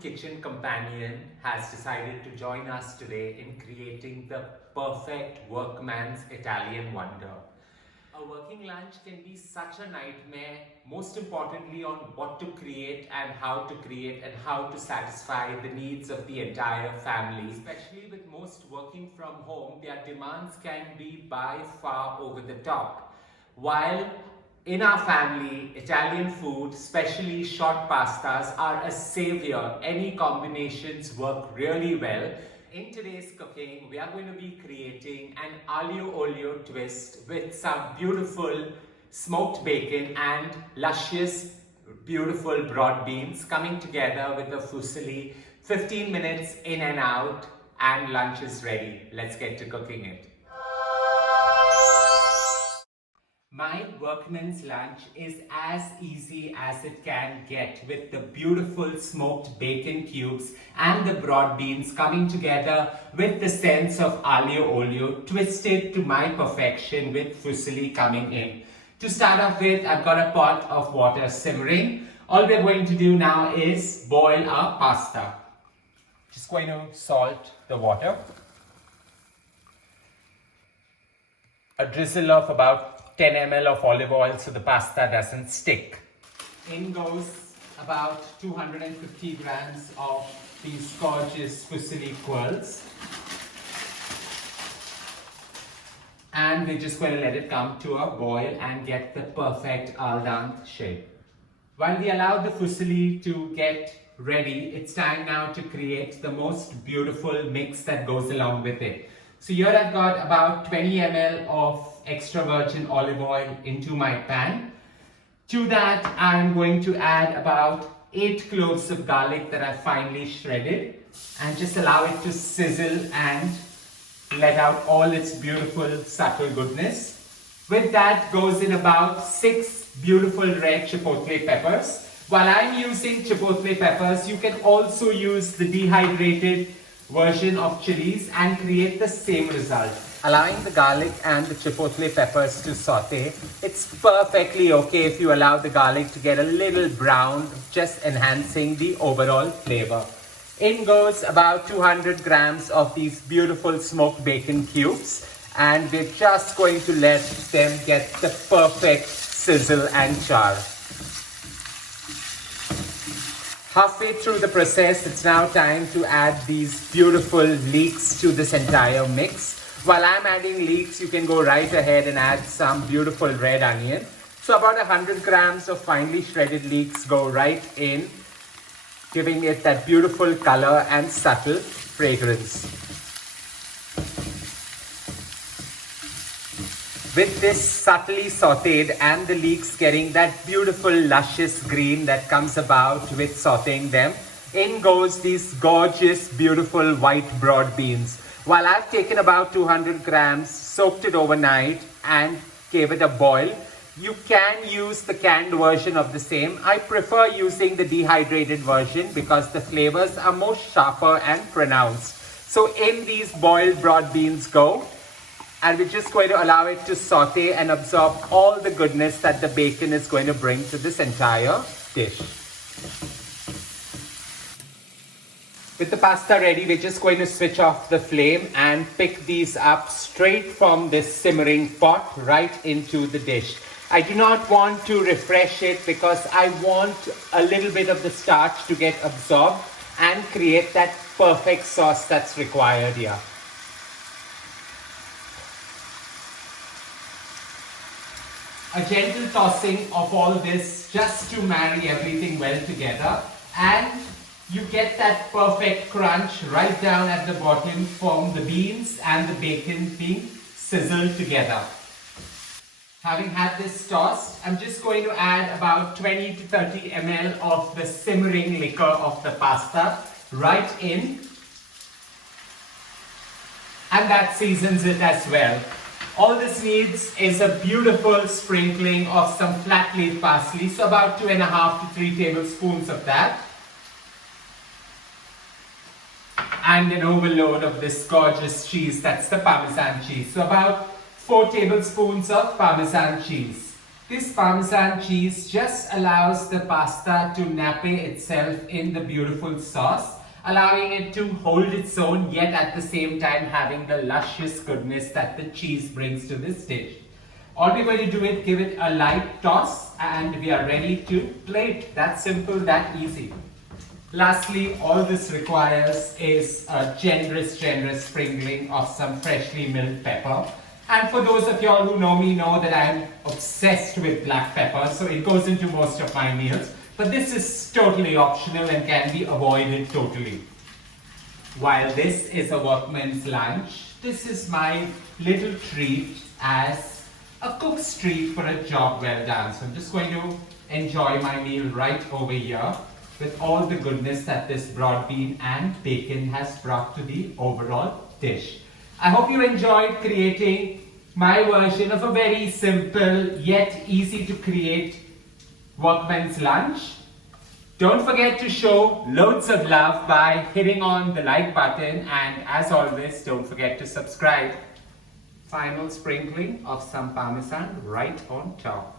kitchen companion has decided to join us today in creating the perfect workman's Italian wonder. A working lunch can be such a nightmare, most importantly on what to create and how to satisfy the needs of the entire family. Especially with most working from home, their demands can be by far over the top. While in our family, Italian food, especially short pastas, are a savior. Any combinations work really well. In today's cooking, we are going to be creating an aglio olio twist with some beautiful smoked bacon and luscious, beautiful broad beans coming together with the fusilli. 15 minutes in and out, and lunch is ready. Let's get to cooking it. My workman's lunch is as easy as it can get, with the beautiful smoked bacon cubes and the broad beans coming together with the sense of aglio olio twisted to my perfection with fusilli coming in. To start off with, I've got a pot of water simmering. All we're going to do now is boil our pasta. Just going to salt the water. A drizzle of about 10 ml of olive oil so the pasta doesn't stick. In goes about 250 grams of these gorgeous fusilli quirls. And we're just going to let it come to a boil and get the perfect al dente shape. While we allow the fusilli to get ready, it's time now to create the most beautiful mix that goes along with it. So here I've got about 20 ml of extra virgin olive oil into my pan. To that, I'm going to add about 8 cloves of garlic that I've finely shredded, and just allow it to sizzle and let out all its beautiful subtle goodness. With that goes in about 6 beautiful red chipotle peppers. While I'm using chipotle peppers, you can also use the dehydrated version of chilies and create the same result. Allowing the garlic and the chipotle peppers to saute, it's perfectly okay if you allow the garlic to get a little brown, just enhancing the overall flavor. In goes about 200 grams of these beautiful smoked bacon cubes, and we're just going to let them get the perfect sizzle and char. Halfway through the process, it's now time to add these beautiful leeks to this entire mix. While I'm adding leeks, you can go right ahead and add some beautiful red onion. So about 100 grams of finely shredded leeks go right in, giving it that beautiful color and subtle fragrance. With this subtly sauteed and the leeks getting that beautiful luscious green that comes about with sauteing them, in goes these gorgeous beautiful white broad beans. While I've taken about 200 grams, soaked it overnight and gave it a boil, you can use the canned version of the same. I prefer using the dehydrated version because the flavors are more sharper and pronounced. So in these boiled broad beans go. And we're just going to allow it to saute and absorb all the goodness that the bacon is going to bring to this entire dish. With the pasta ready, we're just going to switch off the flame and pick these up straight from this simmering pot right into the dish. I do not want to refresh it because I want a little bit of the starch to get absorbed and create that perfect sauce that's required here. A gentle tossing of all this just to marry everything well together, and you get that perfect crunch right down at the bottom from the beans and the bacon being sizzled together. Having had this tossed, I'm just going to add about 20 to 30 ml of the simmering liquor of the pasta right in, and that seasons it as well. All this needs is a beautiful sprinkling of some flat leaf parsley, so about 2.5 to 3 tablespoons of that. And an overload of this gorgeous cheese, that's the Parmesan cheese. So about 4 tablespoons of Parmesan cheese. This Parmesan cheese just allows the pasta to nappe itself in the beautiful sauce, allowing it to hold its own, yet at the same time having the luscious goodness that the cheese brings to this dish. All we're going to do is give it a light toss and we are ready to plate. That simple, that easy. Lastly, all this requires is a generous sprinkling of some freshly milled pepper. And for those of y'all who know me know that I'm obsessed with black pepper, so it goes into most of my meals. But this is totally optional and can be avoided totally. While this is a workman's lunch, this is my little treat as a cook's treat for a job well done. So I'm just going to enjoy my meal right over here with all the goodness that this broad bean and bacon has brought to the overall dish. I hope you enjoyed creating my version of a very simple yet easy to create workman's lunch. Don't forget to show loads of love by hitting on the like button, and as always, don't forget to subscribe. Final sprinkling of some Parmesan right on top.